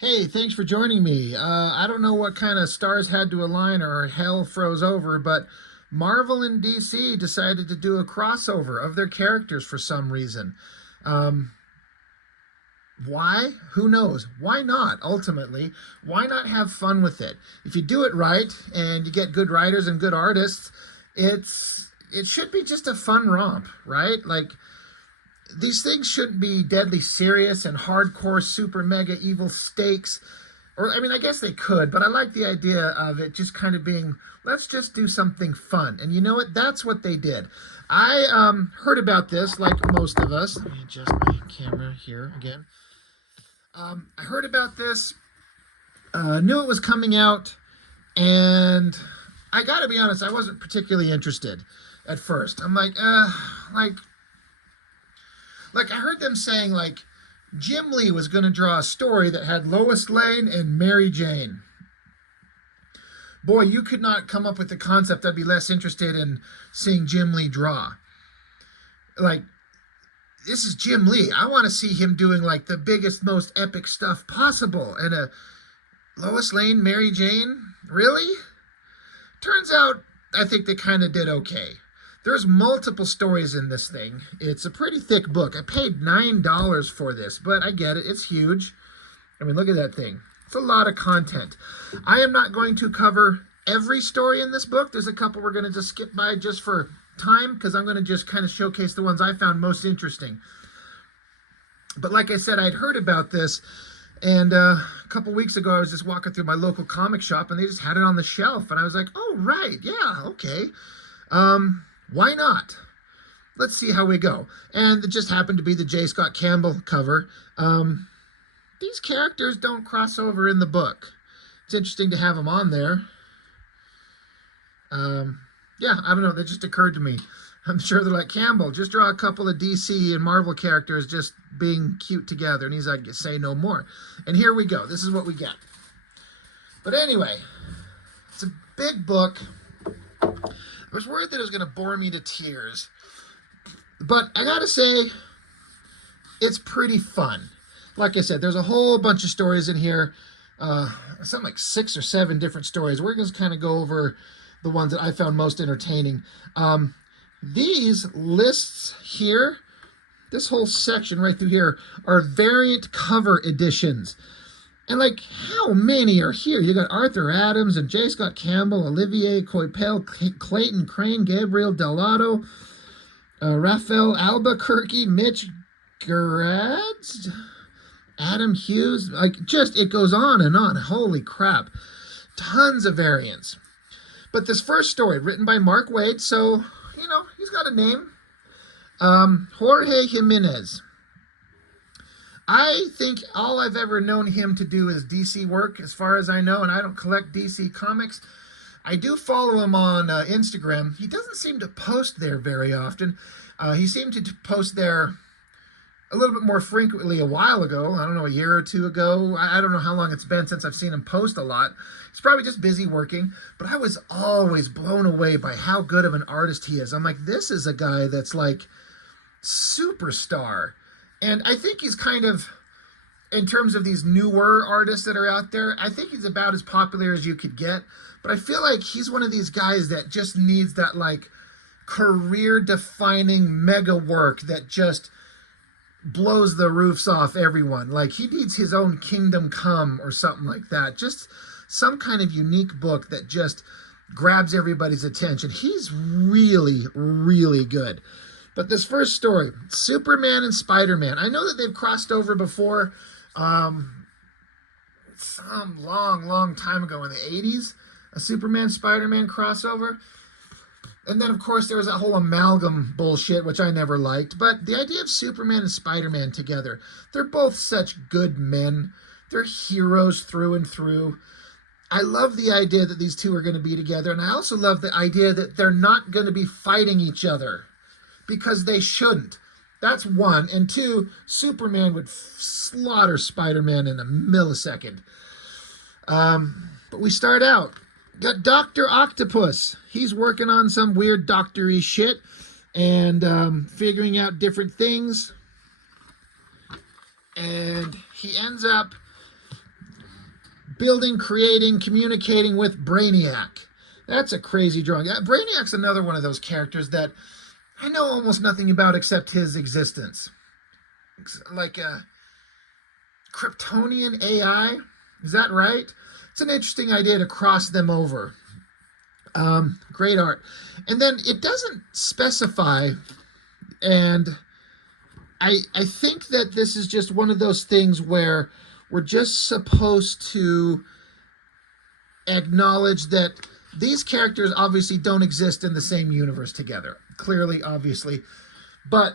Hey, thanks for joining me. I don't know what kind of stars had to align or hell froze over, but Marvel and DC decided to do a crossover of their characters for some reason. Um, why? Who knows? Why not, ultimately? Why not have fun with it? If you do it right and you get good writers and good artists, it should be just a fun romp, right? Like these things shouldn't be deadly serious and hardcore super mega evil stakes. Or I mean, I guess they could, but I like the idea of it just kind of being, let's just do something fun. And you know what? That's what they did. I heard about this like most of us. Let me adjust my camera here again. I heard about this, knew it was coming out, and I got to be honest, I wasn't particularly interested at first. I'm like I heard them saying like Jim Lee was going to draw a story that had Lois Lane and Mary Jane. Boy, you could not come up with a concept I'd be less interested in seeing Jim Lee draw. Like, this is Jim Lee. I want to see him doing like the biggest, most epic stuff possible. And a Lois Lane, Mary Jane? Really? Turns out, I think they kind of did okay. There's multiple stories in this thing. It's a pretty thick book. I paid $9 for this, but I get it. It's huge. I mean, look at that thing. It's a lot of content. I am not going to cover every story in this book. There's a couple we're going to just skip by just for time because I'm going to just kind of showcase the ones I found most interesting. But like I said, I'd heard about this, and a couple weeks ago I was just walking through my local comic shop, and they just had it on the shelf, and I was like, oh, right, yeah, okay. Why not? Let's see how we go. And it just happened to be the J. Scott Campbell cover. These characters don't cross over in the book. It's interesting to have them on there. Yeah, I don't know. That just occurred to me. I'm sure they're like, Campbell, just draw a couple of DC and Marvel characters just being cute together. And he's like, say no more. And here we go. This is what we get. But anyway, it's a big book. I was worried that it was going to bore me to tears. But I got to say, it's pretty fun. Like I said, there's a whole bunch of stories in here. Something like 6 or 7 different stories. We're going to kind of go over the ones that I found most entertaining. These lists here, this whole section right through here, are variant cover editions. And like, how many are here? You got Arthur Adams and J. Scott Campbell, Olivier Coipel, Clayton Crane, Gabriel Dell'Otto, Raphael Albuquerque, Mitch Gerads, Adam Hughes. Like, just, it goes on and on. Holy crap. Tons of variants. But this first story, written by Mark Waid, so, you know, he's got a name. Jorge Jimenez. I think all I've ever known him to do is DC work, as far as I know, and I don't collect DC comics. I do follow him on Instagram. He doesn't seem to post there very often. He seemed to post there a little bit more frequently a while ago. I don't know, a year or two ago. I don't know how long it's been since I've seen him post a lot. He's probably just busy working, but I was always blown away by how good of an artist he is. I'm like, this is a guy that's like superstar. And I think he's kind of, in terms of these newer artists that are out there, I think he's about as popular as you could get. But I feel like he's one of these guys that just needs that like career-defining mega work that just blows the roofs off everyone. Like he needs his own Kingdom Come or something like that. Just some kind of unique book that just grabs everybody's attention. He's really, really good. But this first story, Superman and Spider-Man. I know that they've crossed over before, some long, long time ago in the 80s, a Superman Spider-Man crossover. And then, of course, there was that whole amalgam bullshit, which I never liked. But the idea of Superman and Spider-Man together, they're both such good men. They're heroes through and through. I love the idea that these two are going to be together. And I also love the idea that they're not going to be fighting each other. Because they shouldn't. That's one. And two, Superman would slaughter Spider-Man in a millisecond. But we start out. Got Dr. Octopus. He's working on some weird doctor-y shit and figuring out different things. And he ends up building, creating, communicating with Brainiac. That's a crazy drawing. Brainiac's another one of those characters that I know almost nothing about except his existence. It's like a Kryptonian AI. Is that right? It's an interesting idea to cross them over. Great art. And then it doesn't specify, and I think that this is just one of those things where we're just supposed to acknowledge that these characters obviously don't exist in the same universe together. Clearly, obviously. But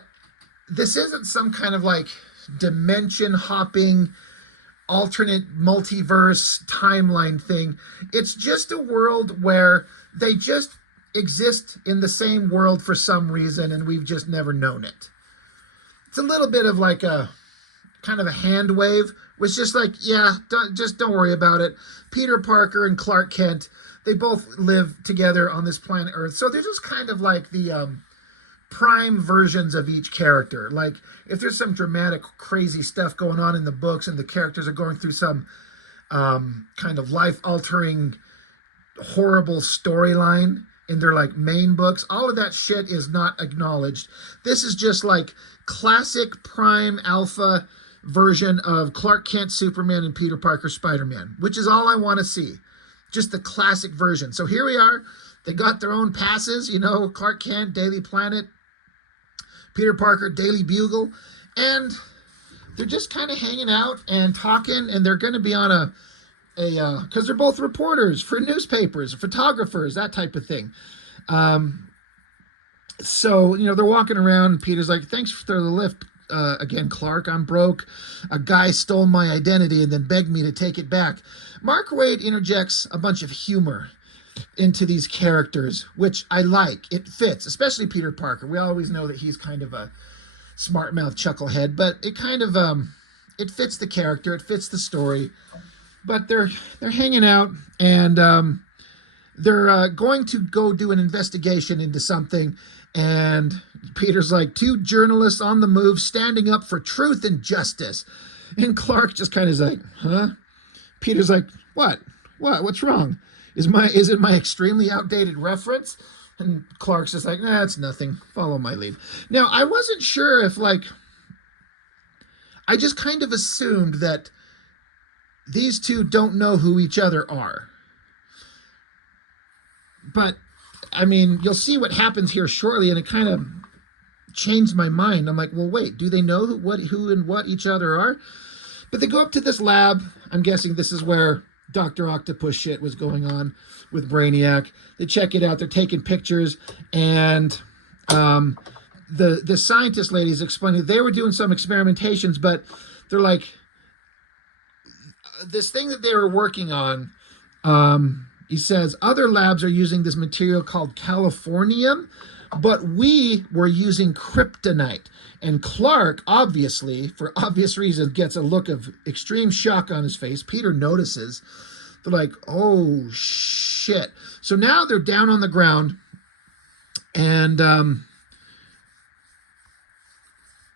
this isn't some kind of like dimension hopping, alternate multiverse timeline thing. It's just a world where they just exist in the same world for some reason and we've just never known it. It's a little bit of like a kind of a hand wave. Was just like, yeah, don't worry about it. Peter Parker and Clark Kent, they both live together on this planet Earth. So they're just kind of like the prime versions of each character. Like if there's some dramatic, crazy stuff going on in the books and the characters are going through some kind of life-altering, horrible storyline in their like main books, all of that shit is not acknowledged. This is just like classic prime alpha version of Clark Kent Superman and Peter Parker Spider-Man, which is all I want to see. Just the classic version. So here we are. They got their own passes, you know, Clark Kent, Daily Planet, Peter Parker, Daily Bugle, and they're just kind of hanging out and talking, and they're going to be on because they're both reporters for newspapers, photographers, that type of thing. So, you know, they're walking around, and Peter's like, thanks for the lift. Again, Clark, I'm broke. A guy stole my identity and then begged me to take it back. Mark Waid interjects a bunch of humor into these characters, which I like. It fits, especially Peter Parker. We always know that he's kind of a smart mouth chucklehead, but it kind of it fits the character, it fits the story. But they're hanging out, and they're going to go do an investigation into something. And Peter's like, 2 journalists on the move standing up for truth and justice. And Clark just kind of is like, huh? Peter's like, what? What's wrong? Is it my extremely outdated reference? And Clark's just like, nah, it's nothing. Follow my lead. Now, I wasn't sure if I just kind of assumed that these two don't know who each other are. But I mean, you'll see what happens here shortly, and it kind of changed my mind. I'm like, well, wait, do they know who and what each other are? But they go up to this lab. I'm guessing this is where Dr. Octopus shit was going on with Brainiac. They check it out. They're taking pictures, and the scientist ladies explaining they were doing some experimentations, but they're like, this thing that they were working on, he says, other labs are using this material called californium, but we were using kryptonite. And Clark, obviously, for obvious reasons, gets a look of extreme shock on his face. Peter notices. They're like, oh, shit. So now they're down on the ground. And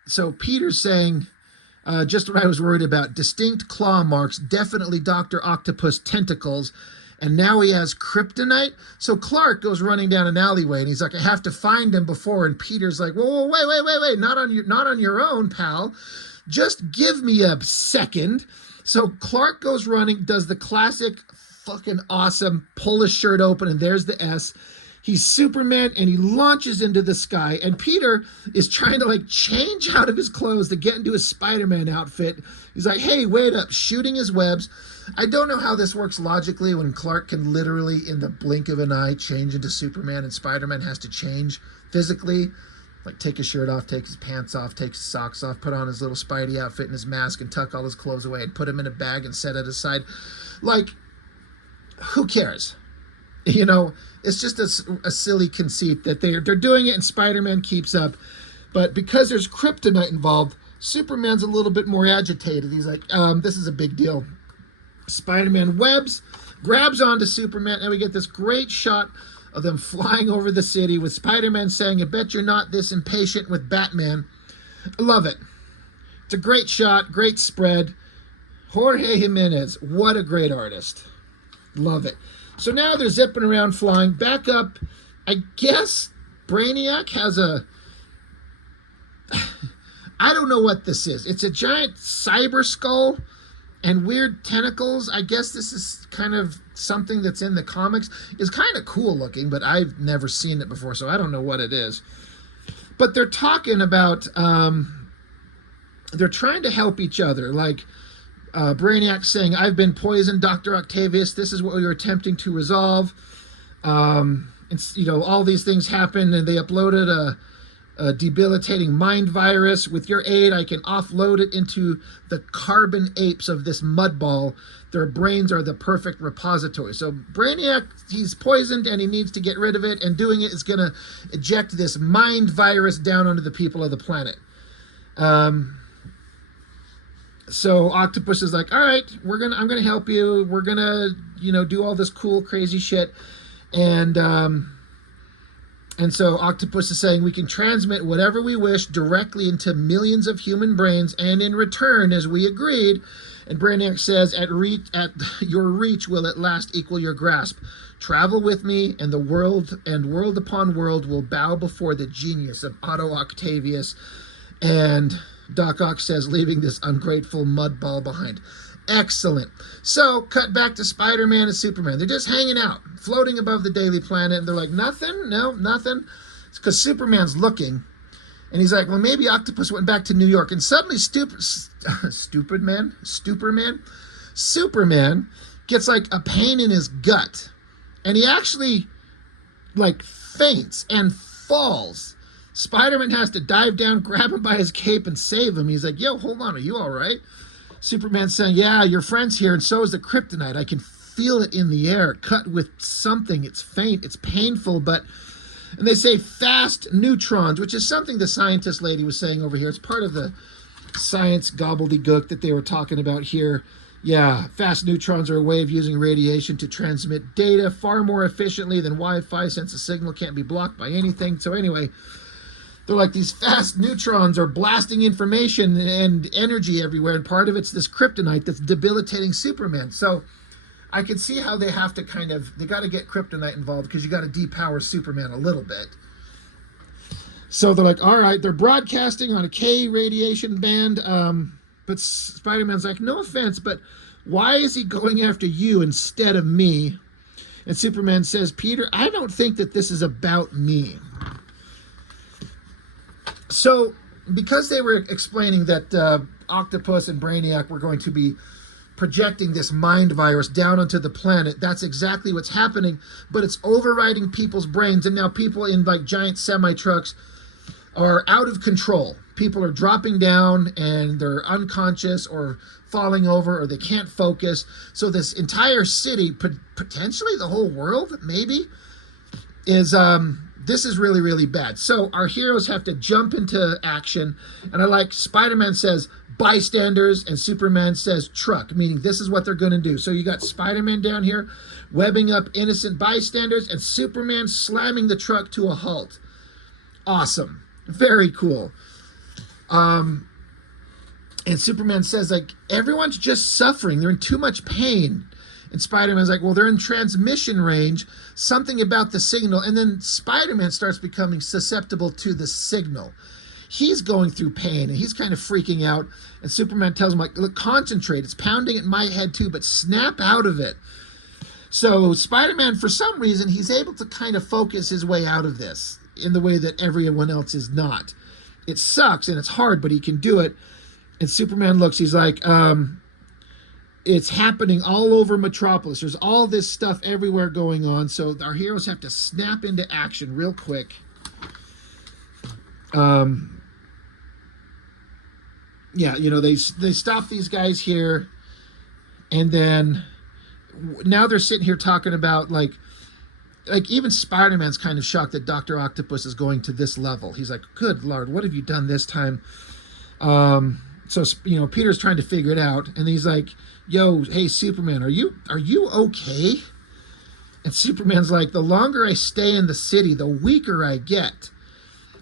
so Peter's saying, just what I was worried about, distinct claw marks, definitely Dr. Octopus tentacles. And now he has kryptonite. So Clark goes running down an alleyway, and he's like, I have to find him before. And Peter's like, whoa, wait, not on your own, pal. Just give me a second. So Clark goes running, does the classic fucking awesome, pull his shirt open, and there's the S. He's Superman, and he launches into the sky. And Peter is trying to like change out of his clothes to get into his Spider-Man outfit. He's like, hey, wait up, shooting his webs. I don't know how this works logically when Clark can literally, in the blink of an eye, change into Superman, and Spider-Man has to change physically. Like take his shirt off, take his pants off, take his socks off, put on his little Spidey outfit and his mask, and tuck all his clothes away and put him in a bag and set it aside. Like, who cares? You know, it's just a silly conceit that they're doing it and Spider-Man keeps up. But because there's kryptonite involved, Superman's a little bit more agitated. He's like, this is a big deal. Spider-Man webs, grabs onto Superman, and we get this great shot of them flying over the city with Spider-Man saying, I bet you're not this impatient with Batman. I love it. It's a great shot, great spread. Jorge Jimenez, what a great artist. Love it. So now they're zipping around, flying back up. I guess Brainiac has a... I don't know what this is. It's a giant cyber skull and weird tentacles. I guess this is kind of something that's in the comics. It's kind of cool looking, but I've never seen it before, so I don't know what it is. But they're talking about... they're trying to help each other. Like... Brainiac saying, I've been poisoned, Dr. Octavius. This is what we were attempting to resolve. It's, you know, all these things happened, and they uploaded a debilitating mind virus. With your aid, I can offload it into the carbon apes of this mudball. Their brains are the perfect repository. So Brainiac, he's poisoned, and he needs to get rid of it, and doing it is going to eject this mind virus down onto the people of the planet. So Octopus is like, all right, I'm gonna help you. We're gonna, you know, do all this cool, crazy shit. And so Octopus is saying we can transmit whatever we wish directly into millions of human brains, and in return, as we agreed. And Brainiac says, at your reach will at last equal your grasp. Travel with me, and the world upon world will bow before the genius of Otto Octavius. And Doc Ock says, leaving this ungrateful mudball behind. Excellent. So, cut back to Spider-Man and Superman. They're just hanging out, floating above the Daily Planet, and they're like, nothing? No, nothing? It's because Superman's looking, and he's like, well, maybe Octopus went back to New York, and suddenly Superman gets like a pain in his gut, and he actually like faints and falls. Spider-Man has to dive down, grab him by his cape, and save him. He's like, yo, hold on, are you all right? Superman's saying, yeah, your friend's here, and so is the kryptonite. I can feel it in the air, cut with something. It's faint, it's painful, but... And they say fast neutrons, which is something the scientist lady was saying over here. It's part of the science gobbledygook that they were talking about here. Yeah, fast neutrons are a way of using radiation to transmit data far more efficiently than Wi-Fi, since the signal can't be blocked by anything. So anyway... They're like, these fast neutrons are blasting information and energy everywhere, and part of it's this kryptonite that's debilitating Superman. So I could see how they have to they got to get kryptonite involved, because you got to depower Superman a little bit. So they're like, all right, they're broadcasting on a K radiation band, but Spider-Man's like, no offense, but why is he going after you instead of me? And Superman says, Peter, I don't think that this is about me. So, because they were explaining that Octopus and Brainiac were going to be projecting this mind virus down onto the planet, that's exactly what's happening, but it's overriding people's brains, and now people in like giant semi-trucks are out of control. People are dropping down, and they're unconscious or falling over, or they can't focus. So this entire city, potentially the whole world, maybe, is... This is really, really bad. So our heroes have to jump into action. And I like Spider-Man says bystanders and Superman says truck, meaning this is what they're going to do. So you got Spider-Man down here webbing up innocent bystanders, and Superman slamming the truck to a halt. Awesome. Very cool. And Superman says, like, everyone's just suffering. They're in too much pain. And Spider-Man's like, well, they're in transmission range, something about the signal. And then Spider-Man starts becoming susceptible to the signal. He's going through pain, and he's kind of freaking out. And Superman tells him, like, look, concentrate. It's pounding at my head too, but snap out of it. So Spider-Man, for some reason, he's able to kind of focus his way out of this in the way that everyone else is not. It sucks, and it's hard, but he can do it. And Superman looks, he's like, it's happening all over Metropolis. There's all this stuff everywhere going on, so our heroes have to snap into action real quick. Yeah, you know, they stop these guys here, and then now they're sitting here talking about, like even Spider-Man's kind of shocked that Dr. Octopus is going to this level. He's like, good Lord, what have you done this time? So, you know, Peter's trying to figure it out, and he's like, yo, hey, Superman, are you okay? And Superman's like, the longer I stay in the city, the weaker I get.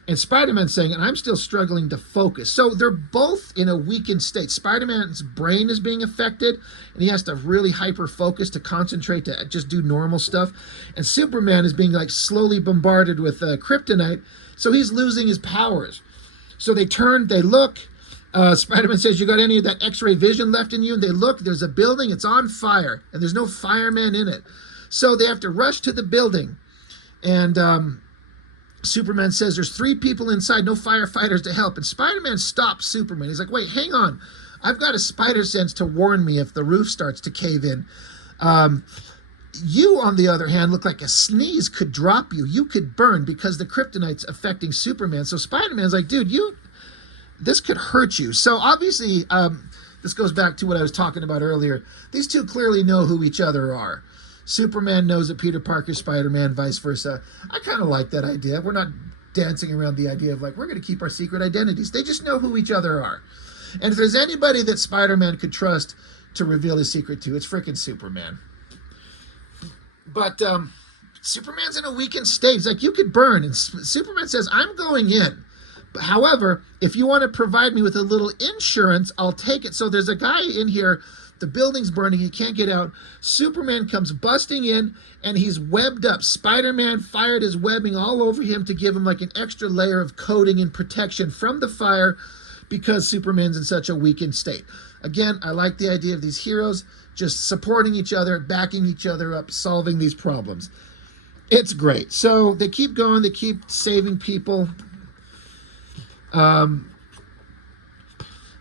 And Spider-Man's saying, and I'm still struggling to focus. So they're both in a weakened state. Spider-Man's brain is being affected, and he has to really hyper-focus to concentrate to just do normal stuff. And Superman is being like slowly bombarded with kryptonite, so he's losing his powers. So they look. Spider-Man says, you got any of that X-ray vision left in you? And they look, there's a building, it's on fire, and there's no fireman in it. So they have to rush to the building. And Superman says there's 3 people inside, no firefighters to help. And Spider-Man stops Superman. He's like, wait, hang on. I've got a spider sense to warn me if the roof starts to cave in. You, on the other hand, look like a sneeze could drop you. You could burn because the kryptonite's affecting Superman. So Spider-Man's like, dude, this could hurt you. So obviously, this goes back to what I was talking about earlier. These two clearly know who each other are. Superman knows that Peter Parker's Spider-Man, vice versa. I kind of like that idea. We're not dancing around the idea of like, we're going to keep our secret identities. They just know who each other are. And if there's anybody that Spider-Man could trust to reveal his secret to, it's freaking Superman. But Superman's in a weakened state. He's like, you could burn. And Superman says, I'm going in. But however, if you want to provide me with a little insurance, I'll take it. So there's a guy in here. The building's burning. He can't get out. Superman comes busting in, and he's webbed up. Spider-Man fired his webbing all over him to give him like an extra layer of coating and protection from the fire because Superman's in such a weakened state. Again, I like the idea of these heroes just supporting each other, backing each other up, solving these problems. It's great. So they keep going. They keep saving people.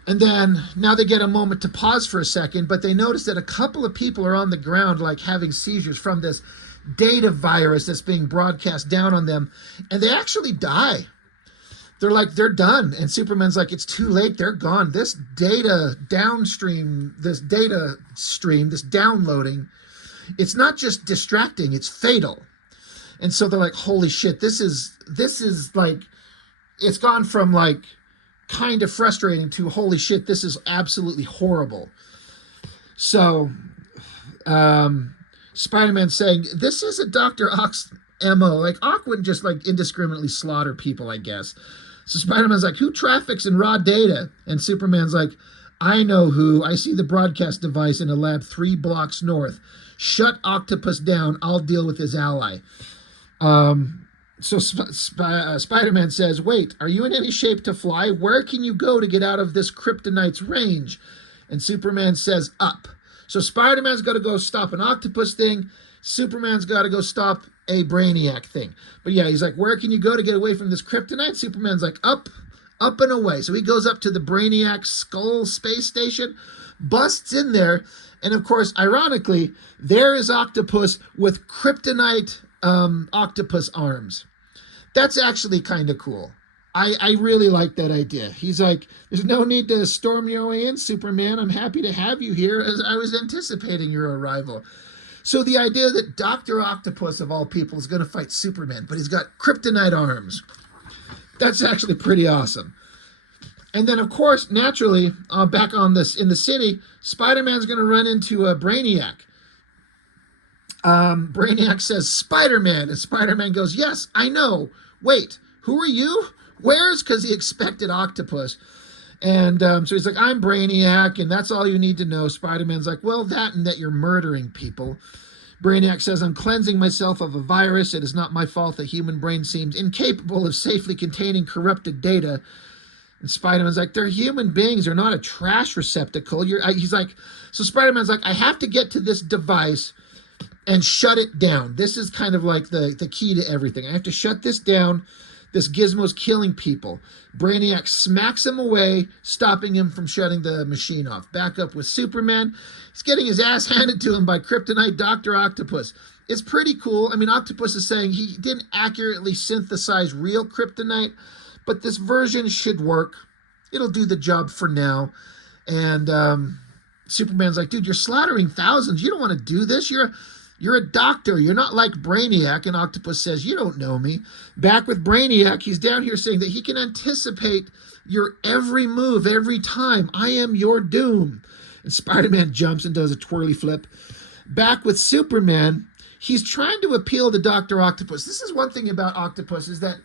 And then now they get a moment to pause for a second, but they notice that a couple of people are on the ground like having seizures from this data virus that's being broadcast down on them, and they actually die. They're done. And Superman's like, it's too late. They're gone. This data stream, this downloading, it's not just distracting, it's fatal. And so they're like, holy shit, this is like, it's gone from like kind of frustrating to holy shit, this is absolutely horrible. So Spider-Man saying, this is a Dr. Ock's MO. Like, Ock wouldn't just like indiscriminately slaughter people, I guess. So Spider-Man's like, who traffics in raw data? And Superman's like, I know who. I see the broadcast device in a lab 3 blocks north. Shut Octopus down. I'll deal with his ally. So Spider-Man says, wait, are you in any shape to fly? Where can you go to get out of this kryptonite's range? And Superman says, up. So Spider-Man's got to go stop an octopus thing. Superman's got to go stop a Brainiac thing. But yeah, he's like, where can you go to get away from this kryptonite? Superman's like, up and away. So he goes up to the Brainiac Skull space station, busts in there, and of course, ironically, there is Octopus with kryptonite octopus arms. That's actually kind of cool. I really like that idea. He's like, there's no need to storm your way in, Superman. I'm happy to have you here as I was anticipating your arrival. So the idea that Dr. Octopus, of all people, is going to fight Superman, but he's got kryptonite arms. That's actually pretty awesome. And then, of course, naturally, back on this in the city, Spider-Man's going to run into a Brainiac. Brainiac says, Spider-Man. And Spider-Man goes, yes, I know. Wait, who are you? Where's? Because he expected Octopus. And so he's like, I'm Brainiac, and that's all you need to know. Spider-Man's like, well, that and that you're murdering people. Brainiac says, I'm cleansing myself of a virus. It is not my fault the human brain seems incapable of safely containing corrupted data. And Spider-Man's like, they're human beings. They're not a trash receptacle. He's like, so Spider-Man's like, I have to get to this device and shut it down. This is kind of like the key to everything. I have to shut this down. This gizmo's killing people. Brainiac smacks him away, stopping him from shutting the machine off. Back up with Superman. He's getting his ass handed to him by Kryptonite Dr. Octopus. It's pretty cool. I mean, Octopus is saying he didn't accurately synthesize real kryptonite, but this version should work. It'll do the job for now. And Superman's like, dude, you're slaughtering thousands. You don't want to do this. You're a doctor. You're not like Brainiac. And Octopus says, you don't know me. Back with Brainiac, he's down here saying that he can anticipate your every move, every time. I am your doom. And Spider-Man jumps and does a twirly flip. Back with Superman, he's trying to appeal to Dr. Octopus. This is one thing about Octopus is that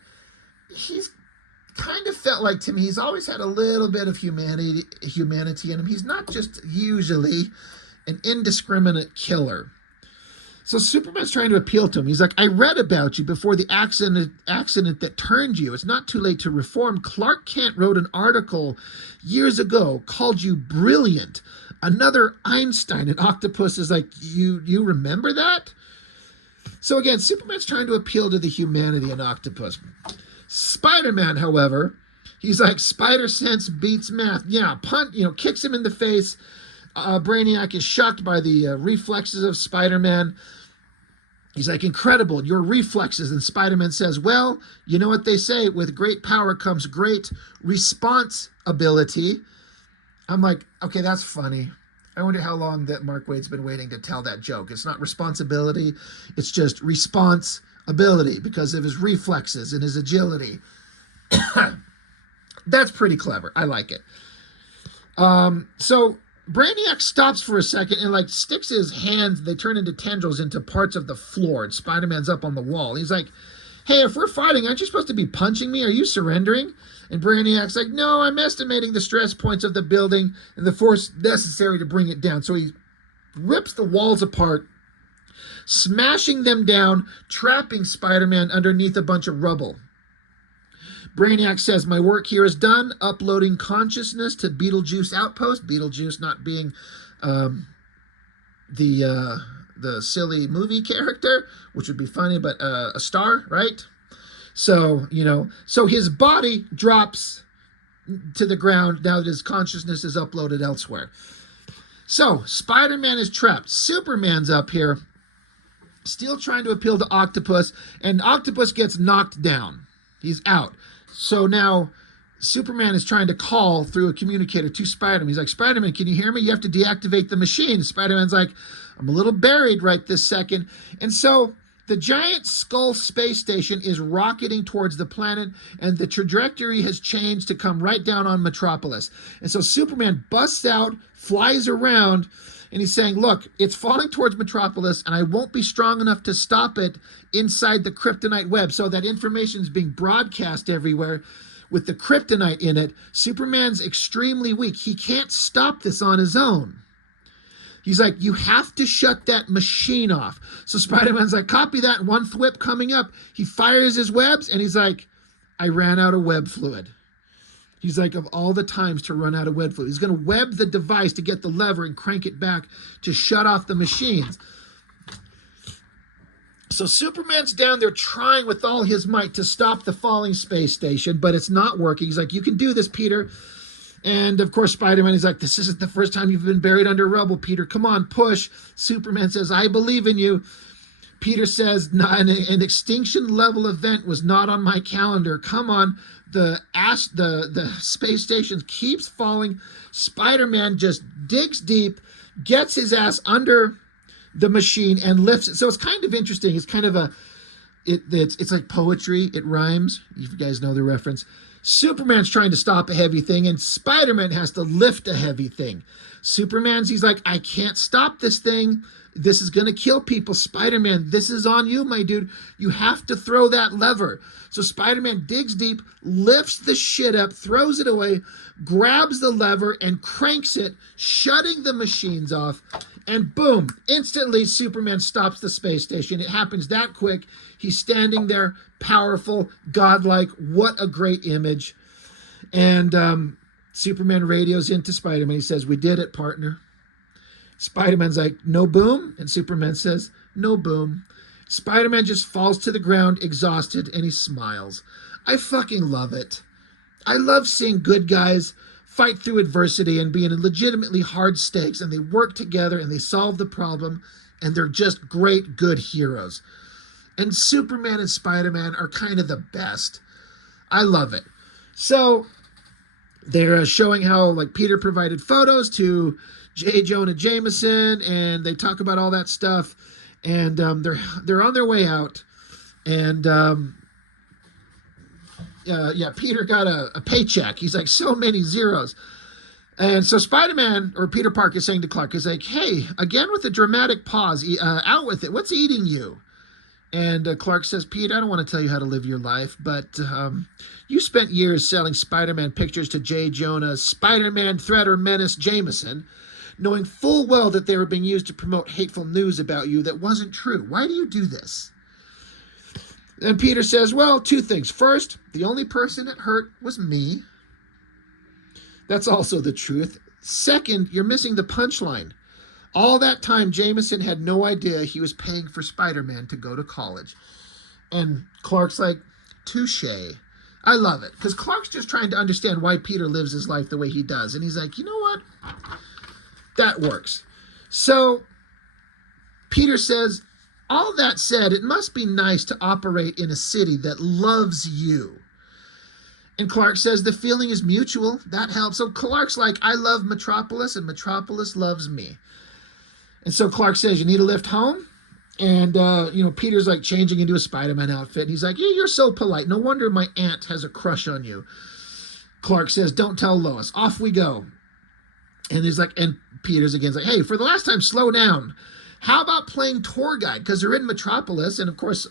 kind of felt like to me he's always had a little bit of humanity in him. He's not just usually an indiscriminate killer. So Superman's trying to appeal to him. He's like, I read about you before the accident that turned you. It's not too late to reform. Clark Kent wrote an article years ago called you brilliant. Another Einstein. And Octopus is like, you remember that? So again, Superman's trying to appeal to the humanity in Octopus. Spider-Man, however, he's like, spider sense beats math. Yeah, kicks him in the face. Brainiac is shocked by the reflexes of Spider-Man. He's like, incredible, your reflexes. And Spider-Man says, well, you know what they say, with great power comes great responsibility. I'm like, okay, that's funny. I wonder how long that Mark Waid's been waiting to tell that joke. It's not responsibility, it's just responsibility because of his reflexes and his agility. That's pretty clever. I like it. So Brainiac stops for a second and like sticks his hands, they turn into tendrils into parts of the floor, and Spider-Man's up on the wall. He's like, hey, if we're fighting, aren't you supposed to be punching me? Are you surrendering? And Brainiac's like, no, I'm estimating the stress points of the building and the force necessary to bring it down. So he rips the walls apart, smashing them down, trapping Spider-Man underneath a bunch of rubble. Brainiac says, my work here is done, uploading consciousness to Beetlejuice Outpost. Beetlejuice not being the silly movie character, which would be funny, but a star, right? So, so his body drops to the ground now that his consciousness is uploaded elsewhere. So Spider-Man is trapped. Superman's up here, still trying to appeal to Octopus, and Octopus gets knocked down. He's out. So now Superman is trying to call through a communicator to Spider-Man. He's like, Spider-Man, can you hear me? You have to deactivate the machine. Spider-Man's like, I'm a little buried right this second. And so the giant Skull space station is rocketing towards the planet, and the trajectory has changed to come right down on Metropolis. And so Superman busts out, flies around, and he's saying, look, it's falling towards Metropolis, and I won't be strong enough to stop it inside the kryptonite web. So that information is being broadcast everywhere with the kryptonite in it. Superman's extremely weak. He can't stop this on his own. He's like, you have to shut that machine off. So Spider-Man's like, copy that, one thwip coming up. He fires his webs, and he's like, I ran out of web fluid. He's like, of all the times to run out of web fluid. He's going to web the device to get the lever and crank it back to shut off the machines. So Superman's down there trying with all his might to stop the falling space station, but it's not working. He's like, you can do this, Peter. And of course, Spider-Man is like, this isn't the first time you've been buried under rubble, Peter. Come on, push. Superman says, I believe in you. Peter says, an extinction level event was not on my calendar. Come on. The space station keeps falling. Spider-Man just digs deep, gets his ass under the machine and lifts it. So it's kind of interesting. It's kind of it's like poetry. It rhymes. You guys know the reference. Superman's trying to stop a heavy thing, and Spider-Man has to lift a heavy thing. He's like, I can't stop this thing. This is going to kill people. Spider-Man, this is on you, my dude. You have to throw that lever. So Spider-Man digs deep, lifts the shit up, throws it away, grabs the lever, and cranks it, shutting the machines off. And boom, instantly Superman stops the space station. It happens that quick. He's standing there, powerful, godlike. What a great image. And Superman radios into Spider-Man. He says, we did it, partner. Spider-Man's like, no boom. And Superman says, no boom. Spider-Man just falls to the ground, exhausted, and he smiles. I fucking love it. I love seeing good guys fight through adversity and be in legitimately hard stakes, and they work together and they solve the problem, and they're just great, good heroes. And Superman and Spider-Man are kind of the best. I love it. So they're showing how like Peter provided photos to J. Jonah Jameson, and they talk about all that stuff, and they're on their way out, and Peter got a paycheck. He's like, so many zeros. And so Spider-Man, or Peter Parker, is saying to Clark, he's like, hey, again with the dramatic pause, out with it. What's eating you? And Clark says, Pete, I don't want to tell you how to live your life, but you spent years selling Spider-Man pictures to J. Jonah's Spider-Man threat or menace Jameson, knowing full well that they were being used to promote hateful news about you that wasn't true. Why do you do this? And Peter says, well, two things. First, the only person it hurt was me. That's also the truth. Second, you're missing the punchline. All that time, Jameson had no idea he was paying for Spider-Man to go to college. And Clark's like, touche. I love it. Because Clark's just trying to understand why Peter lives his life the way he does. And he's like, you know what? That works. So Peter says, all that said, it must be nice to operate in a city that loves you. And Clark says, the feeling is mutual. That helps. So Clark's like, I love Metropolis, and Metropolis loves me. And so Clark says, you need a lift home? And, Peter's like changing into a Spider-Man outfit. And he's like, yeah, you're so polite. No wonder my aunt has a crush on you. Clark says, don't tell Lois. Off we go. And he's like, and Peter's again like, hey, for the last time, slow down. How about playing tour guide? Because they're in Metropolis. And of course,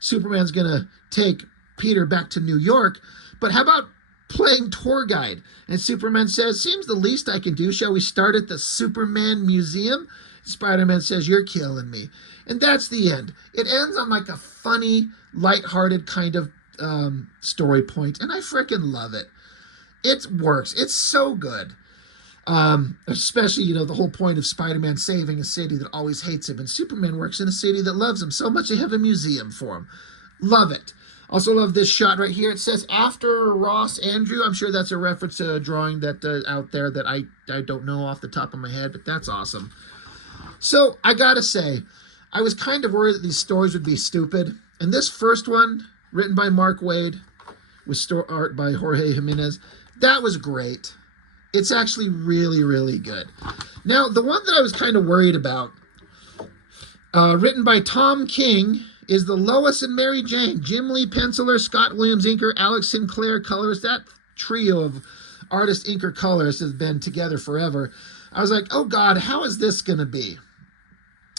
Superman's going to take Peter back to New York. But how about playing tour guide? And Superman says, seems the least I can do. Shall we start at the Superman Museum? Spider-Man says, you're killing me. And that's the end. It ends on like a funny, lighthearted kind of story point. And I freaking love it. It works. It's so good. Especially, the whole point of Spider-Man saving a city that always hates him. And Superman works in a city that loves him so much they have a museum for him. Love it. Also love this shot right here. It says, after Ross Andrew. I'm sure that's a reference to a drawing that out there that I don't know off the top of my head, but that's awesome. So I gotta say, I was kind of worried that these stories would be stupid. And this first one, written by Mark Waid, with art by Jorge Jimenez, that was great. It's actually really, really good. Now, the one that I was kind of worried about, written by Tom King, is the Lois and Mary Jane. Jim Lee penciler, Scott Williams inker, Alex Sinclair colorist. That trio of artist inker colorists has been together forever. I was like, oh God, how is this going to be?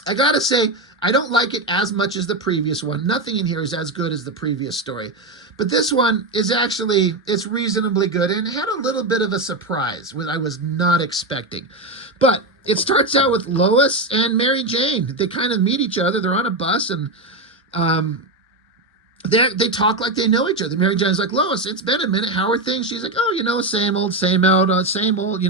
I gotta say, I don't like it as much as the previous one. Nothing in here is as good as the previous story. But this one is actually, it's reasonably good and had a little bit of a surprise, which I was not expecting. But it starts out with Lois and Mary Jane. They kind of meet each other. They're on a bus and they talk like they know each other. Mary Jane's like, Lois, it's been a minute. How are things? She's like, oh, same old, same out, same old.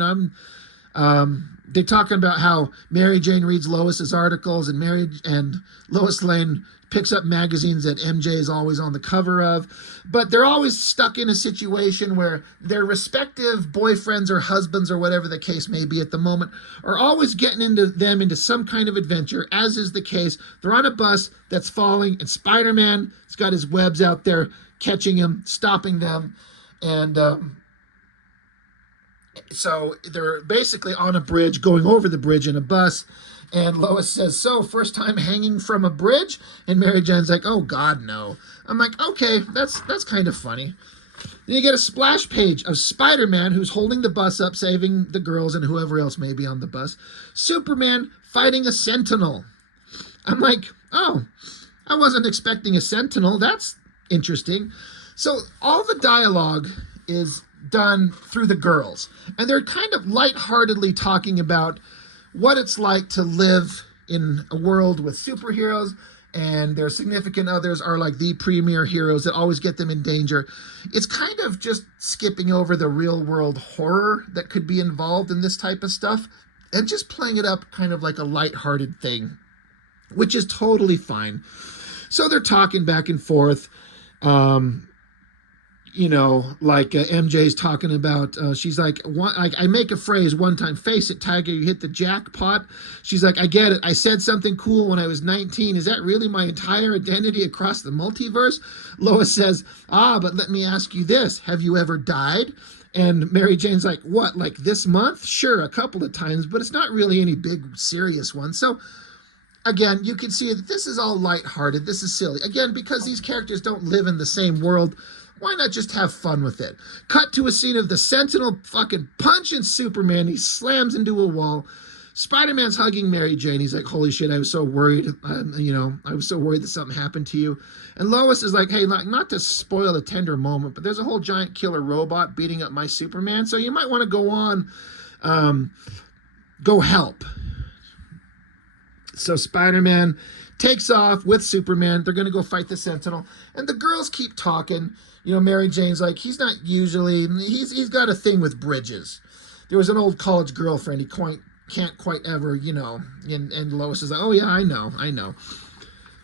They're talking about how Mary Jane reads Lois's articles and Lois Lane picks up magazines that MJ is always on the cover of. But they're always stuck in a situation where their respective boyfriends or husbands or whatever the case may be at the moment are always getting into some kind of adventure, as is the case. They're on a bus that's falling, and Spider-Man has got his webs out there catching them, stopping them. And so they're basically on a bridge, going over the bridge in a bus. And Lois says, so, first time hanging from a bridge? And Mary Jane's like, oh, God, no. I'm like, okay, that's kind of funny. Then you get a splash page of Spider-Man, who's holding the bus up, saving the girls and whoever else may be on the bus. Superman fighting a Sentinel. I'm like, oh, I wasn't expecting a Sentinel. That's interesting. So all the dialogue is done through the girls. And they're kind of lightheartedly talking about what it's like to live in a world with superheroes, and their significant others are like the premier heroes that always get them in danger. It's kind of just skipping over the real world horror that could be involved in this type of stuff and just playing it up kind of like a lighthearted thing, which is totally fine. So they're talking back and forth. MJ's talking about, she's like, I make a phrase one time, face it, Tiger, you hit the jackpot. She's like, I get it. I said something cool when I was 19. Is that really my entire identity across the multiverse? Lois says, but let me ask you this. Have you ever died? And Mary Jane's like, what, like this month? Sure, a couple of times, but it's not really any big serious one. So again, you can see that this is all lighthearted. This is silly. Again, because these characters don't live in the same world, why not just have fun with it? Cut to a scene of the Sentinel fucking punching Superman. He slams into a wall. Spider-Man's hugging Mary Jane. He's like, holy shit, I was so worried. I was so worried that something happened to you. And Lois is like, hey, not to spoil a tender moment, but there's a whole giant killer robot beating up my Superman, so you might want to go on, go help. So Spider-Man takes off with Superman. They're going to go fight the Sentinel. And the girls keep talking. Mary Jane's like, he's got a thing with bridges. There was an old college girlfriend he can't quite ever, and Lois is like, oh yeah, I know.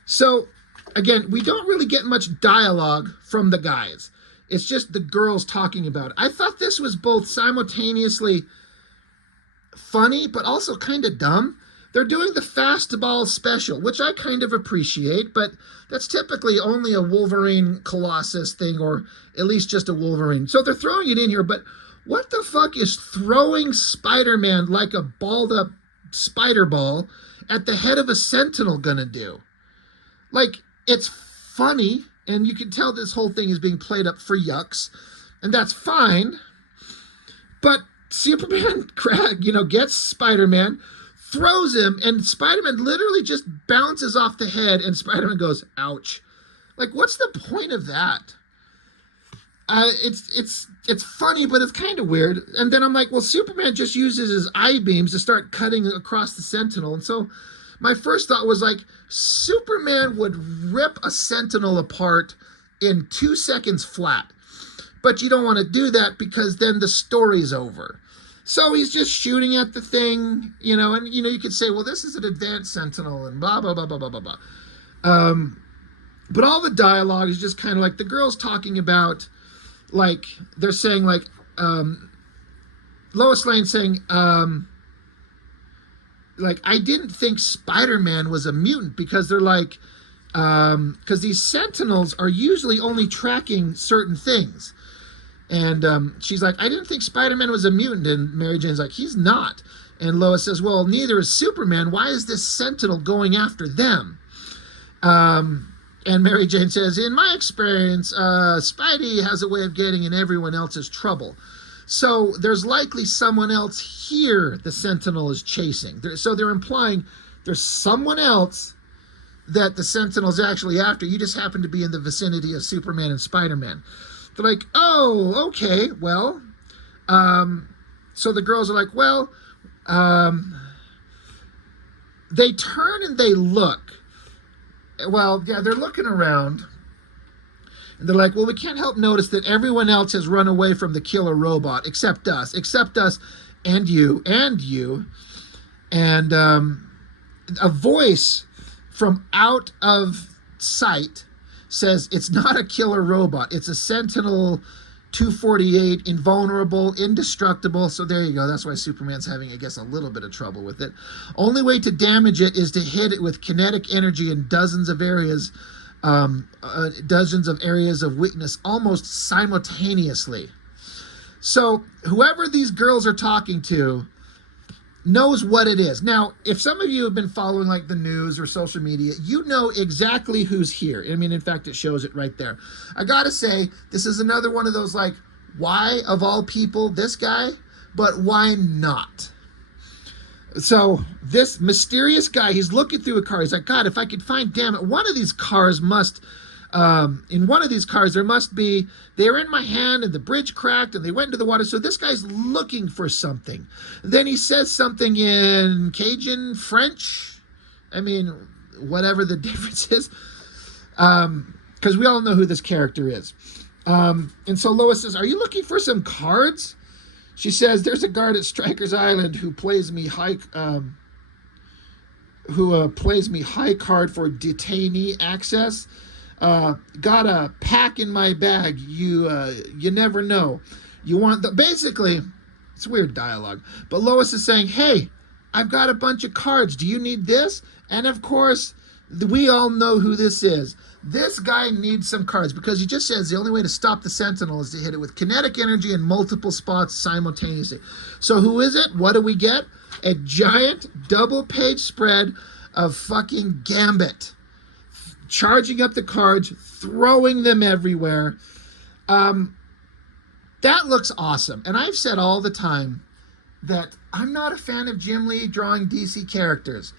So again, we don't really get much dialogue from the guys. It's just the girls talking about it. I thought this was both simultaneously funny, but also kind of dumb. They're doing the fastball special, which I kind of appreciate, but that's typically only a Wolverine Colossus thing, or at least just a Wolverine. So they're throwing it in here, but what the fuck is throwing Spider-Man like a balled up spider ball at the head of a Sentinel gonna do? Like, it's funny, and you can tell this whole thing is being played up for yucks, and that's fine, but Superman, gets Spider-Man, throws him, and Spider-Man literally just bounces off the head, and Spider-Man goes, ouch. Like, what's the point of that? It's funny, but it's kind of weird. And then I'm like, well, Superman just uses his eye beams to start cutting across the Sentinel. And so my first thought was like, Superman would rip a Sentinel apart in 2 seconds flat. But you don't want to do that because then the story's over. So he's just shooting at the thing, and you could say, well, this is an advanced Sentinel and blah, blah, blah, blah, blah, blah, blah. But all the dialogue is just kind of like the girls talking about, like, they're saying, like, Lois Lane saying, like, I didn't think Spider-Man was a mutant, because they're like, because these Sentinels are usually only tracking certain things. And she's like, I didn't think Spider-Man was a mutant. And Mary Jane's like, he's not. And Lois says, well, neither is Superman. Why is this Sentinel going after them? And Mary Jane says, in my experience, Spidey has a way of getting in everyone else's trouble. So there's likely someone else here the Sentinel is chasing. So they're implying there's someone else that the Sentinel's actually after. You just happen to be in the vicinity of Superman and Spider-Man. They're like, oh, okay, well. So the girls are like, well, they turn and they look. Well, yeah, they're looking around. And they're like, well, we can't help notice that everyone else has run away from the killer robot except us and you. And a voice from out of sight says it's not a killer robot. It's a Sentinel 248, invulnerable, indestructible. So there you go. That's why Superman's having, I guess, a little bit of trouble with it. Only way to damage it is to hit it with kinetic energy in dozens of areas of weakness almost simultaneously. So whoever these girls are talking to knows what it is. Now, if some of you have been following like the news or social media, you know exactly who's here. I mean, in fact, it shows it right there. I gotta say, this is another one of those like, why of all people this guy, but why not? So this mysterious guy, he's looking through a car. He's like, God, if I could find, damn it, one of these cars must, in one of these cars, there must be, they were in my hand and the bridge cracked and they went into the water. So this guy's looking for something. Then he says something in Cajun French. I mean, whatever the difference is. Because we all know who this character is. And so Lois says, are you looking for some cards? She says, there's a guard at Stryker's Island who plays me high card for detainee access. Got a pack in my bag. You never know. You want the, basically, it's weird dialogue. But Lois is saying, hey, I've got a bunch of cards. Do you need this? And of course, we all know who this is. This guy needs some cards because he just says the only way to stop the Sentinel is to hit it with kinetic energy in multiple spots simultaneously. So who is it? What do we get? A giant double-page spread of fucking Gambit. Charging up the cards, throwing them everywhere. That looks awesome. And I've said all the time that I'm not a fan of Jim Lee drawing DC characters.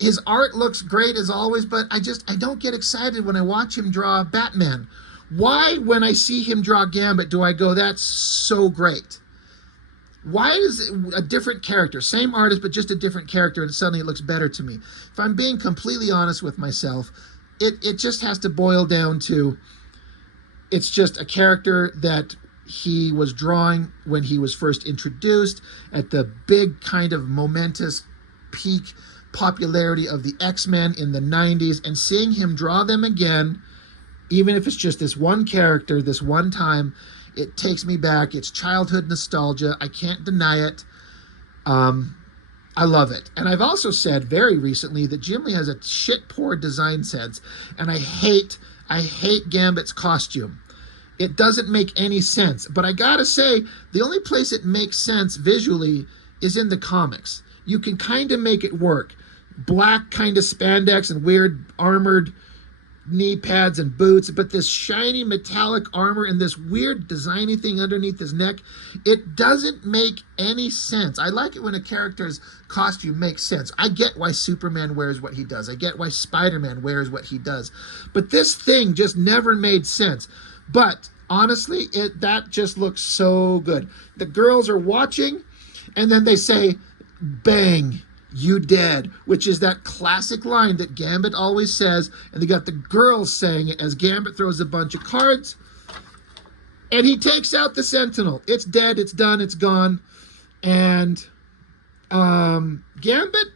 His art looks great as always, but I don't get excited when I watch him draw Batman. Why, when I see him draw Gambit, do I go, that's so great? Why is it a different character, same artist, but just a different character, and suddenly it looks better to me? If I'm being completely honest with myself, it just has to boil down to, it's just a character that he was drawing when he was first introduced at the big kind of momentous peak popularity of the X-Men in the 90s, and seeing him draw them again, even if it's just this one character, this one time, it takes me back. It's childhood nostalgia. I can't deny it. I love it. And I've also said very recently that Jim Lee has a shit poor design sense, and I hate Gambit's costume. It doesn't make any sense. But I gotta say, the only place it makes sense visually is in the comics. You can kind of make it work. Black kind of spandex and weird armored knee pads and boots, but this shiny metallic armor and this weird designy thing underneath his neck, it doesn't make any sense. I like it when a character's costume makes sense. I get why Superman wears what he does. I get why Spider-Man wears what he does. But this thing just never made sense. But honestly, that just looks so good. The girls are watching, and then they say, "Bang, you dead," which is that classic line that Gambit always says, and they got the girls saying it as Gambit throws a bunch of cards, and he takes out the Sentinel. It's dead, it's done, it's gone, and Gambit,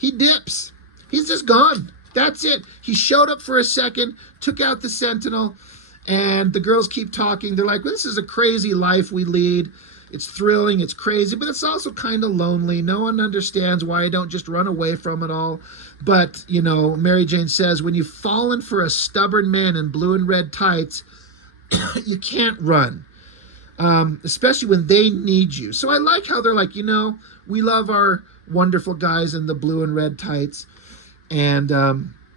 he dips. He's just gone. That's it. He showed up for a second, took out the Sentinel, and the girls keep talking. They're like, well, this is a crazy life we lead. It's thrilling, it's crazy, but it's also kind of lonely. No one understands why I don't just run away from it all. But, you know, Mary Jane says, when you've fallen for a stubborn man in blue and red tights, you can't run, especially when they need you. So I like how they're like, you know, we love our wonderful guys in the blue and red tights. And,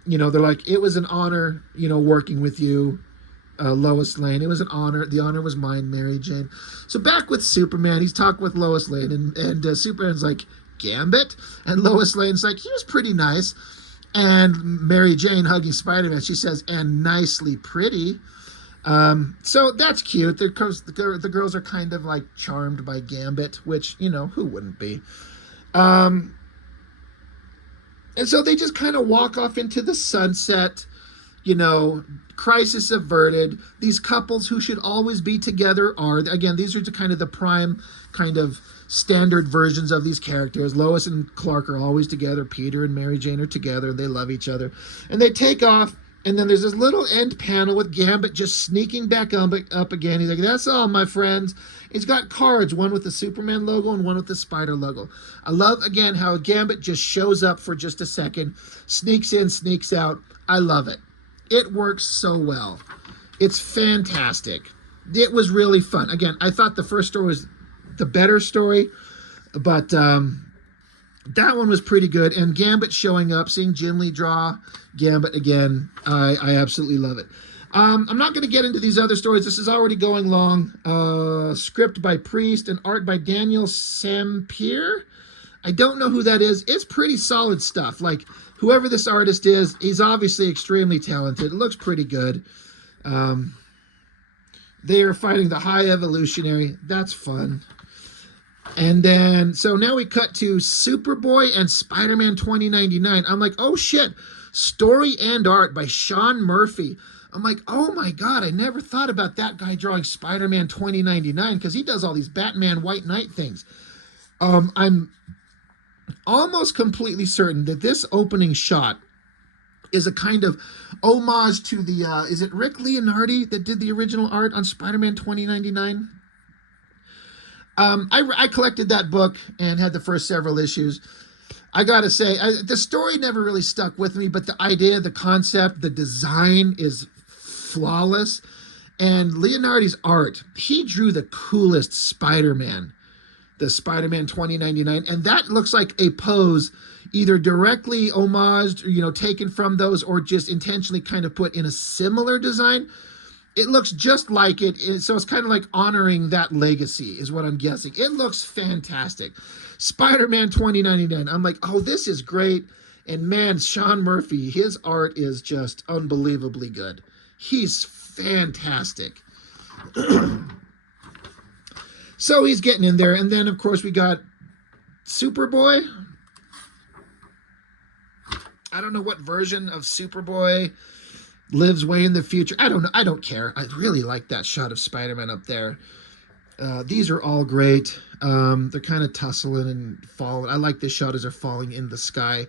you know, they're like, it was an honor, you know, working with you. Lois Lane. It was an honor. The honor was mine, Mary Jane. So back with Superman, he's talking with Lois Lane, and Superman's like, Gambit? And Lois Lane's like, he was pretty nice. And Mary Jane hugging Spider-Man, she says, and nicely pretty. So that's cute. The girls are kind of like charmed by Gambit, which, you know, who wouldn't be? And so they just kind of walk off into the sunset, you know, crisis averted. These couples who should always be together are, again, these are kind of the prime kind of standard versions of these characters. Lois and Clark are always together. Peter and Mary Jane are together. They love each other. And they take off, and then there's this little end panel with Gambit just sneaking back up again. He's like, that's all, my friends. He's got cards, one with the Superman logo and one with the Spider logo. I love, again, how Gambit just shows up for just a second, sneaks in, sneaks out. I love it. It works so well. It's fantastic. It was really fun. Again, I thought the first story was the better story, but that one was pretty good. And Gambit showing up, seeing Jim Lee draw Gambit again, I absolutely love it. I'm not going to get into these other stories. This is already going long. Script by Priest and art by Daniel Sampier. I don't know who that is. It's pretty solid stuff. Like, whoever this artist is, he's obviously extremely talented. It looks pretty good. They are fighting the High Evolutionary. That's fun. And then, so now we cut to Superboy and Spider-Man 2099. I'm like, oh shit, story and art by Sean Murphy. I'm like, oh my God, I never thought about that guy drawing Spider-Man 2099 because he does all these Batman White Knight things. I'm almost completely certain that this opening shot is a kind of homage to the, is it Rick Leonardi that did the original art on Spider-Man 2099? I collected that book and had the first several issues. I gotta say, the story never really stuck with me, but the idea, the concept, the design is flawless. And Leonardi's art, he drew the coolest Spider-Man, the Spider-Man 2099, and that looks like a pose either directly homaged, you know, taken from those, or just intentionally kind of put in a similar design. It looks just like it, so it's kind of like honoring that legacy, is what I'm guessing. It looks fantastic. Spider-Man 2099. I'm like, oh, this is great. And man, Sean Murphy, his art is just unbelievably good. He's fantastic. So he's getting in there. And then, of course, we got Superboy. I don't know what version of Superboy lives way in the future. I don't know. I don't care. I really like that shot of Spider-Man up there. These are all great. They're kind of tussling and falling. I like this shot as they're falling in the sky.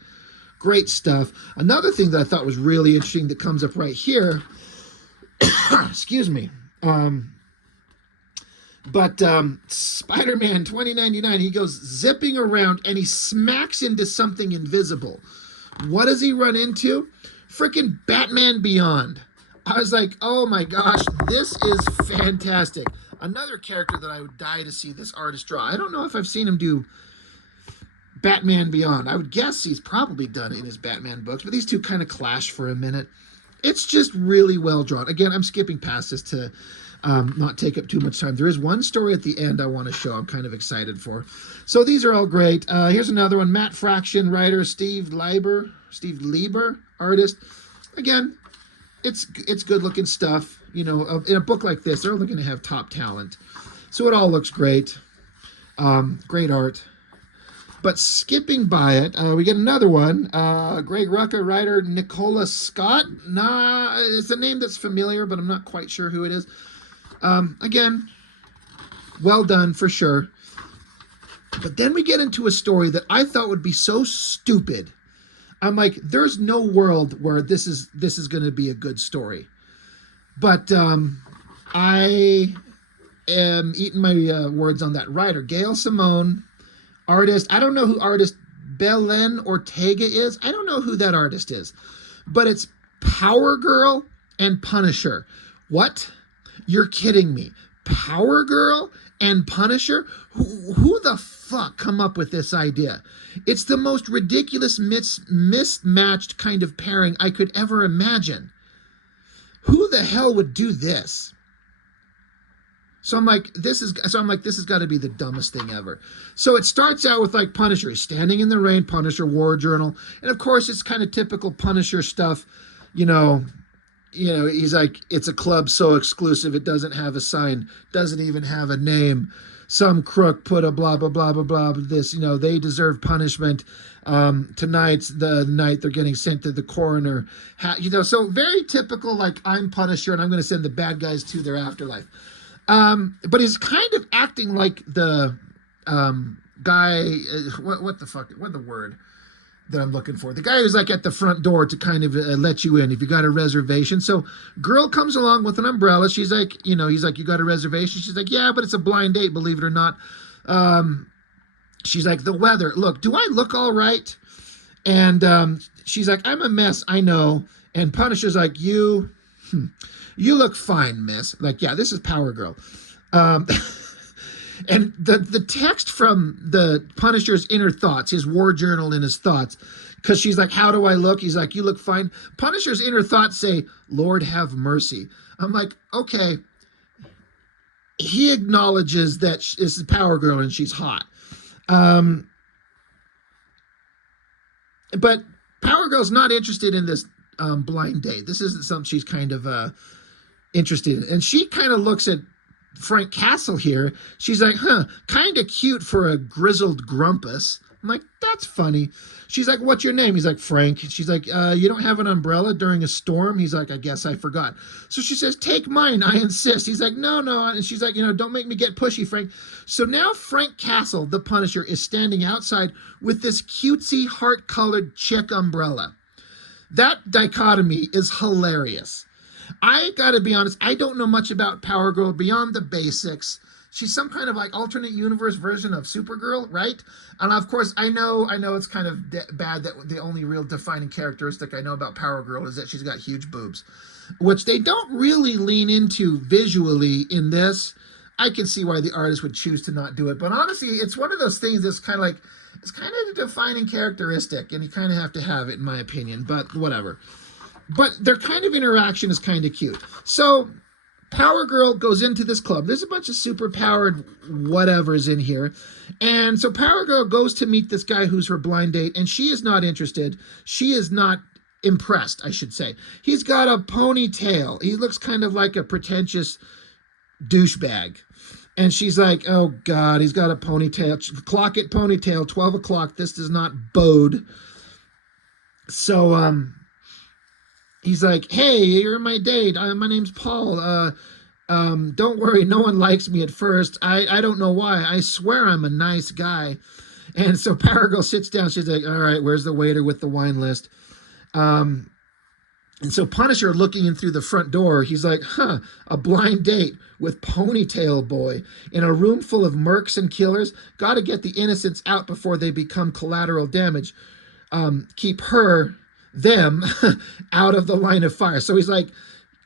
Great stuff. Another thing that I thought was really interesting that comes up right here. Excuse me. Spider-Man 2099, he goes zipping around and he smacks into something invisible. What does he run into? Freaking Batman Beyond. I was like, oh my gosh, this is fantastic. Another character that I would die to see this artist draw. I don't know if I've seen him do Batman Beyond. I would guess he's probably done it in his Batman books, but these two kind of clash for a minute. It's just really well drawn. Again, I'm skipping past this to not take up too much time. There is one story at the end I want to show. I'm kind of excited for. So these are all great. Here's another one. Matt Fraction, writer, Steve Lieber, artist. Again, it's good looking stuff. You know, in a book like this, they're only going to have top talent. So it all looks great. Great art. But skipping by it, we get another one. Greg Rucka, writer, Nicola Scott. Nah, it's a name that's familiar, but I'm not quite sure who it is. Again, well done for sure. But then we get into a story that I thought would be so stupid. I'm like, there's no world where this is going to be a good story. But I am eating my words on that. Writer, Gail Simone. Artist, I don't know who artist Belen Ortega is. I don't know who that artist is. But it's Power Girl and Punisher. What? You're kidding me. Power Girl and Punisher? Who the fuck come up with this idea? It's the most ridiculous mismatched kind of pairing I could ever imagine. Who the hell would do this? So I'm like, this has got to be the dumbest thing ever. So it starts out with like Punisher. He's standing in the rain, Punisher War Journal. And of course, it's kind of typical Punisher stuff. You know, he's like, it's a club so exclusive, it doesn't have a sign, doesn't even have a name. Some crook put a blah, blah, blah, blah, blah, this, they deserve punishment. Tonight's the night they're getting sent to the coroner. So very typical, like, I'm Punisher and I'm going to send the bad guys to their afterlife. But he's kind of acting like the guy, what the word that I'm looking for? The guy who's like at the front door to kind of let you in if you got a reservation. So girl comes along with an umbrella. She's like, he's like, you got a reservation? She's like, yeah, but it's a blind date, believe it or not. She's like, the weather. Look, do I look all right? And she's like, I'm a mess, I know. And Punisher's like, you look fine, miss. Like, yeah, this is Power Girl. And the text from the Punisher's inner thoughts, his war journal in his thoughts, because she's like, how do I look? He's like, you look fine. Punisher's inner thoughts say, Lord have mercy. I'm like, okay. He acknowledges that this is Power Girl and she's hot. But Power Girl's not interested in this blind date. This isn't something she's kind of interested in. And she kind of looks at Frank Castle here. She's like, kind of cute for a grizzled grumpus. I'm like, that's funny. She's like, what's your name? He's like, Frank. She's like, you don't have an umbrella during a storm? He's like, I guess I forgot. So she says, take mine, I insist. He's like, no. And she's like, don't make me get pushy, Frank. So now Frank Castle, the Punisher, is standing outside with this cutesy heart-colored chick umbrella. That dichotomy is hilarious. I gotta be honest, I don't know much about Power Girl beyond the basics. She's some kind of like alternate universe version of Supergirl, right? And of course, I know it's kind of bad that the only real defining characteristic I know about Power Girl is that she's got huge boobs, which they don't really lean into visually in this. I can see why the artist would choose to not do it, but honestly, it's one of those things that's kind of like, it's kind of a defining characteristic, and you kind of have to have it, in my opinion, but whatever. But their kind of interaction is kind of cute. So Power Girl goes into this club. There's a bunch of super powered whatevers in here. And so Power Girl goes to meet this guy who's her blind date, and she is not interested. She is not impressed, I should say. He's got a ponytail. He looks kind of like a pretentious douchebag. And she's like, oh God, he's got a ponytail. Clock it, ponytail, 12 o'clock. This does not bode. So he's like, hey, you're my date. My name's Paul. Don't worry, no one likes me at first. I don't know why. I swear I'm a nice guy. And so Power Girl sits down. She's like, all right, where's the waiter with the wine list? And so Punisher, looking in through the front door, he's like, a blind date with Ponytail Boy in a room full of mercs and killers. Got to get the innocents out before they become collateral damage. Keep them out of the line of fire. So he's like,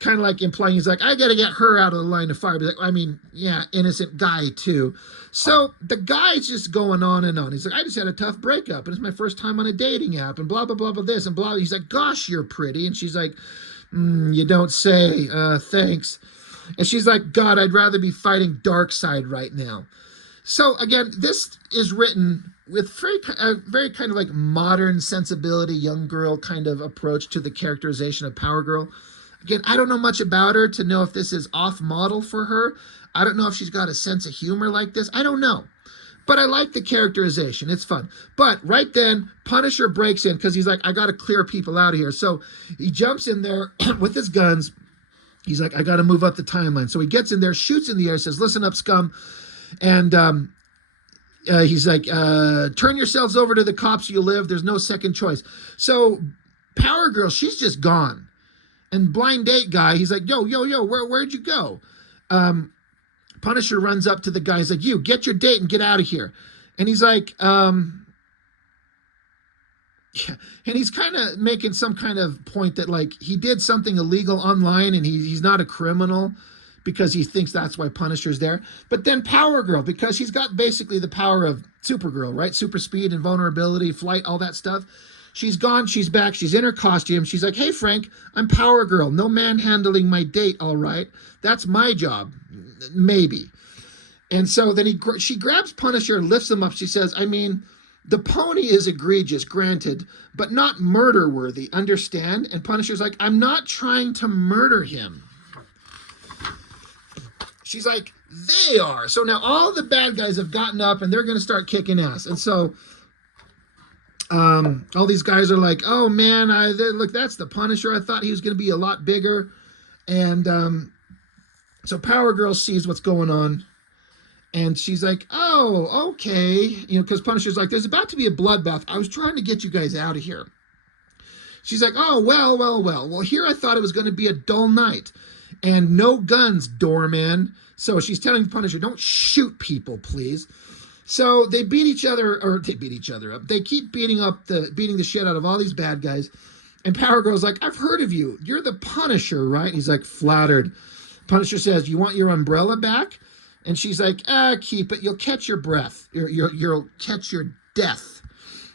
kind of like implying, he's like, I got to get her out of the line of fire. But I mean, yeah, innocent guy too. So the guy's just going on and on. He's like, I just had a tough breakup, and it's my first time on a dating app, and blah, blah, blah, blah, this, and blah. He's like, gosh, you're pretty. And she's like, you don't say, thanks. And she's like, God, I'd rather be fighting Darkseid right now. So again, this is written with very kind of like modern sensibility, young girl kind of approach to the characterization of Power Girl. Again, I don't know much about her to know if this is off model for her. I don't know if she's got a sense of humor like this. I don't know. But I like the characterization. It's fun. But right then, Punisher breaks in because he's like, I got to clear people out of here. So he jumps in there with his guns. He's like, I got to move up the timeline. So he gets in there, shoots in the air, says, listen up, scum. And he's like, turn yourselves over to the cops, you live. There's no second choice. So Power Girl, she's just gone. And blind date guy, he's like, yo, where'd you go? Punisher runs up to the guy. He's like, you, get your date and get out of here. And he's like, yeah. And he's kind of making some kind of point that like he did something illegal online and he's not a criminal because he thinks that's why Punisher's there. But then Power Girl, because she's got basically the power of Supergirl, right? Super speed, invulnerability, flight, all that stuff. She's gone, she's back, she's in her costume. She's like, hey, Frank, I'm Power Girl. No manhandling my date, all right? That's my job, maybe. And so then she grabs Punisher and lifts him up. She says, I mean, the pony is egregious, granted, but not murder-worthy, understand? And Punisher's like, I'm not trying to murder him. She's like, they are. So now all the bad guys have gotten up and they're going to start kicking ass. And so all these guys are like, oh man, look, that's the Punisher. I thought he was going to be a lot bigger. And so Power Girl sees what's going on. And she's like, oh, okay. You know, because Punisher's like, there's about to be a bloodbath. I was trying to get you guys out of here. She's like, oh, well. Well, here I thought it was going to be a dull night. And no guns, doorman. So she's telling Punisher, don't shoot people, please. So they beat each other up. They keep beating the shit out of all these bad guys. And Power Girl's like, I've heard of you. You're the Punisher, right? He's like, flattered. Punisher says, you want your umbrella back? And she's like, keep it. You'll catch your breath. You'll catch your death.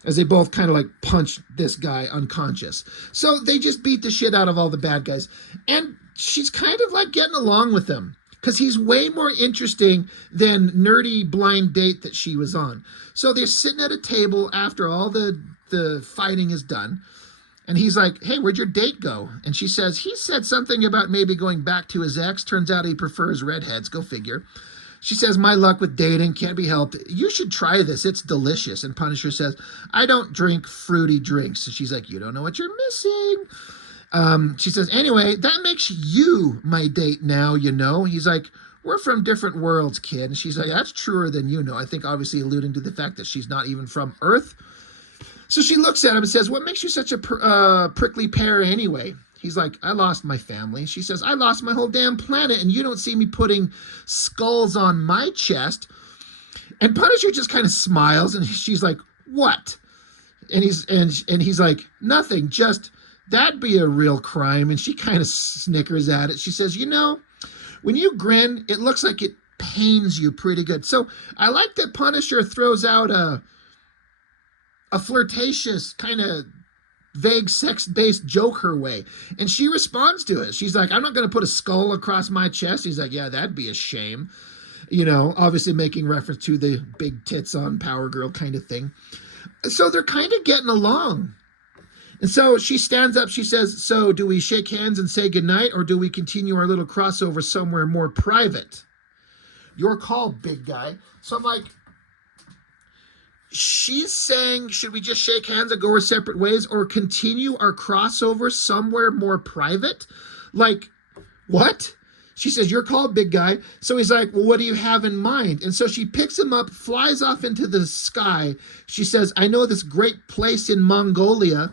As they both kind of like punch this guy unconscious. So they just beat the shit out of all the bad guys. And she's kind of like getting along with them. Because he's way more interesting than nerdy blind date that she was on. So they're sitting at a table after all the fighting is done. And he's like, hey, where'd your date go? And she says, he said something about maybe going back to his ex. Turns out he prefers redheads. Go figure. She says, my luck with dating can't be helped. You should try this. It's delicious. And Punisher says, I don't drink fruity drinks. So she's like, you don't know what you're missing. She says, anyway, that makes you my date now, you know. He's like, we're from different worlds, kid. And she's like, that's truer than you know. I think obviously alluding to the fact that she's not even from Earth. So she looks at him and says, what makes you such a prickly pear anyway? He's like, I lost my family. She says, I lost my whole damn planet, and you don't see me putting skulls on my chest. And Punisher just kind of smiles, and she's like, what? And he's like, nothing, just that'd be a real crime. And she kind of snickers at it. She says, you know, when you grin, it looks like it pains you pretty good. So I like that Punisher throws out a flirtatious kind of vague sex-based joke her way. And she responds to it. She's like, I'm not going to put a skull across my chest. He's like, yeah, that'd be a shame. You know, obviously making reference to the big tits on Power Girl kind of thing. So they're kind of getting along. And so she stands up, she says, so do we shake hands and say goodnight, or do we continue our little crossover somewhere more private? Your call, big guy. So I'm like, she's saying, should we just shake hands and go our separate ways, or continue our crossover somewhere more private? Like, what? She says, your call, big guy. So he's like, well, what do you have in mind? And so she picks him up, flies off into the sky. She says, I know this great place in Mongolia.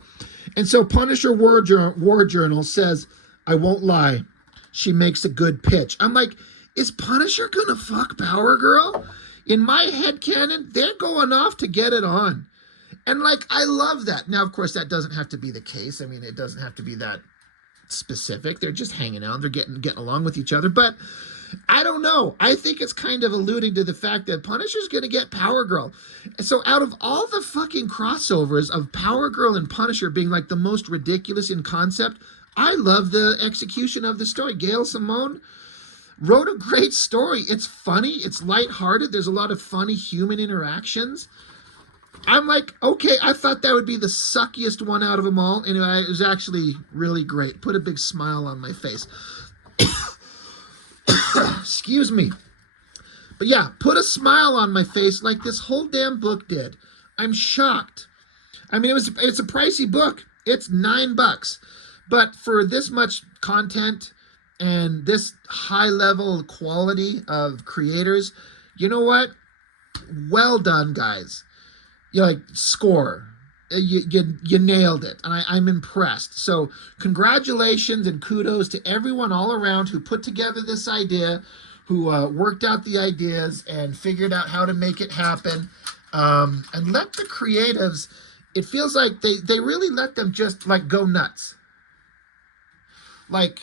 And so Punisher War Journal says, I won't lie, she makes a good pitch. I'm like, is Punisher gonna fuck Power Girl? In my headcanon, they're going off to get it on. And like, I love that. Now, of course, that doesn't have to be the case. I mean, it doesn't have to be that specific. They're just hanging out. They're getting along with each other. But I don't know. I think it's kind of alluding to the fact that Punisher's going to get Power Girl. So out of all the fucking crossovers of Power Girl and Punisher being like the most ridiculous in concept, I love the execution of the story. Gail Simone wrote a great story. It's funny. It's lighthearted. There's a lot of funny human interactions. I'm like, okay, I thought that would be the suckiest one out of them all. And it was actually really great. Put a big smile on my face. Excuse me. But yeah, put a smile on my face like this whole damn book did. I'm shocked. I mean, it's a pricey book. It's $9. But for this much content and this high level quality of creators, you know what? Well done, guys. You're like, score. You nailed it. And I'm impressed. So congratulations and kudos to everyone all around who put together this idea, who worked out the ideas and figured out how to make it happen. And let the creatives, it feels like they really let them just like go nuts. Like,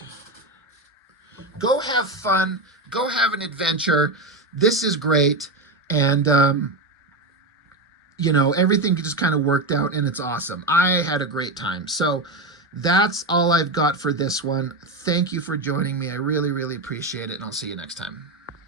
go have fun. Go have an adventure. This is great. And, you know, everything just kind of worked out and it's awesome. I had a great time. So that's all I've got for this one. Thank you for joining me. I really, really appreciate it. And I'll see you next time.